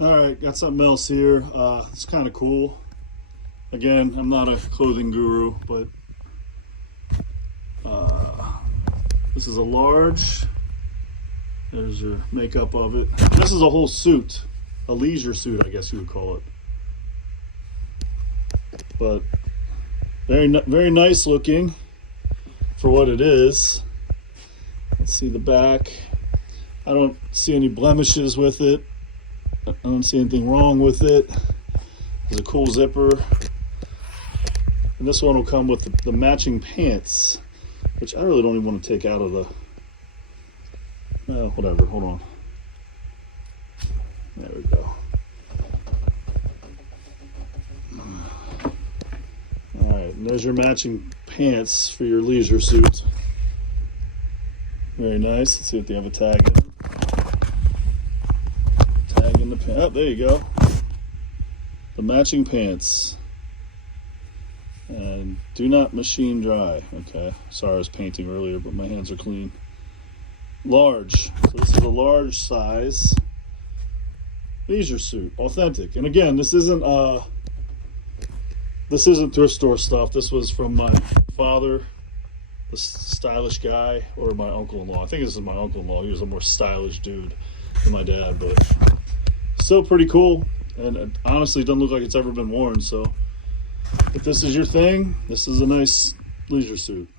Alright, got something else here. It's kind of cool. Again, I'm not a clothing guru, but this is a large. There's your makeup of it. This is a whole suit, a leisure suit, I guess you would call it. But very nice looking for what it is. Let's see the back. I don't see any blemishes with it. I don't see anything wrong with it. There's a cool zipper. And this one will come with the matching pants, which I really don't even want to take out of the... Well, whatever, hold on. There we go. Alright, and there's your matching pants for your leisure suit. Very nice. Let's see if they have a tag in them. Tag in the pants. Oh, there you go. The matching pants. And do not machine dry. Okay. Sorry I was painting earlier, but my hands are clean. Large. So this is a large size leisure suit. Authentic. And again, this isn't thrift store stuff. This was from my father, the stylish guy, or my uncle-in-law. I think this is my uncle-in-law. He was a more stylish dude than my dad, but still pretty cool. And it honestly doesn't look like it's ever been worn. So if this is your thing, this is a nice leisure suit.